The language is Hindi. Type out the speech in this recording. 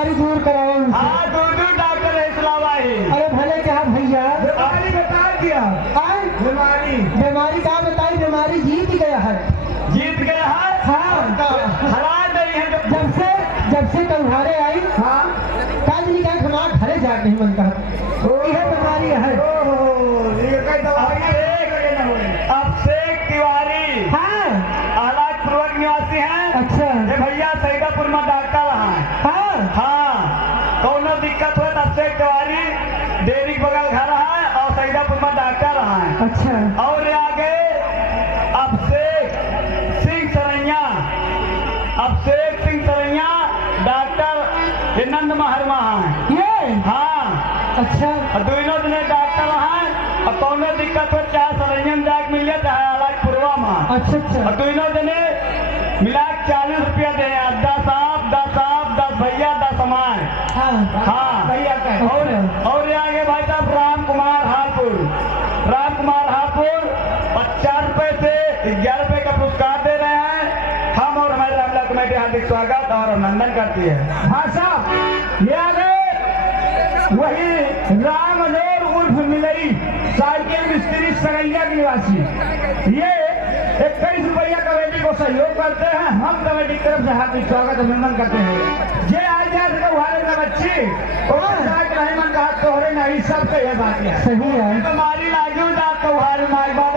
बीमारी दूर कराओ। हाँ दूर डॉक्टर है इस्लामाबादी। अरे भले क्या भैया बीमारी बता दिया। बीमारी क्या बताई, बीमारी जीत गया है। जीत गया है। हाँ हरा गई है। जब से तुम्हारे आई काज नहीं क्या हमारा घरे जाके नहीं मन कहा यह बीमारी है। अब शेख तिवारी हाँ आलापूर्वक निवासी हैं। अच्छा ये भैया सईदापुर में डॉक्टर है। हाँ कौनो दिक्कत हो तब शेख तिवारी डेरी के बगल घर है और सईदापुर में डॉक्टर है। अच्छा और आगे अब शेख सिंह सरैया डॉक्टर नंद महरमा है ये। हाँ अच्छा और दोनों दिन डॉक्टर हैं। अब कौनो दिक्कत हो चाहे सरैया में जाके मिल जाए चाहे आलापूर्वा में। अच्छा और दोनों दिन मिला 40 रुपया दे 10 आप 10 भैया 10 समाए। हाँ भैया का और आगे भाई साहब राम कुमार हारपुर 50 रुपए से 11 रुपए का पुरस्कार दे रहे हैं। हम और हमारे रामला कमेटी हार्दिक स्वागत और अभिनंदन करती है। हाँ साहब ये आ गए वही राम अजोर उर्फ मिलई साइकिल मिस्त्री सरैया के निवासी। ये 21 रुपया कमेटी को सहयोग करते हैं। हम कमेटी की तरफ से हार्दिक स्वागत अभिनंदन करते हैं। ये आज उहारे न बच्ची नहीं मन कहा तोहरे नहीं सबके ये बात है। सही है। तुम्हारी लाजू दात उहारे माई बाप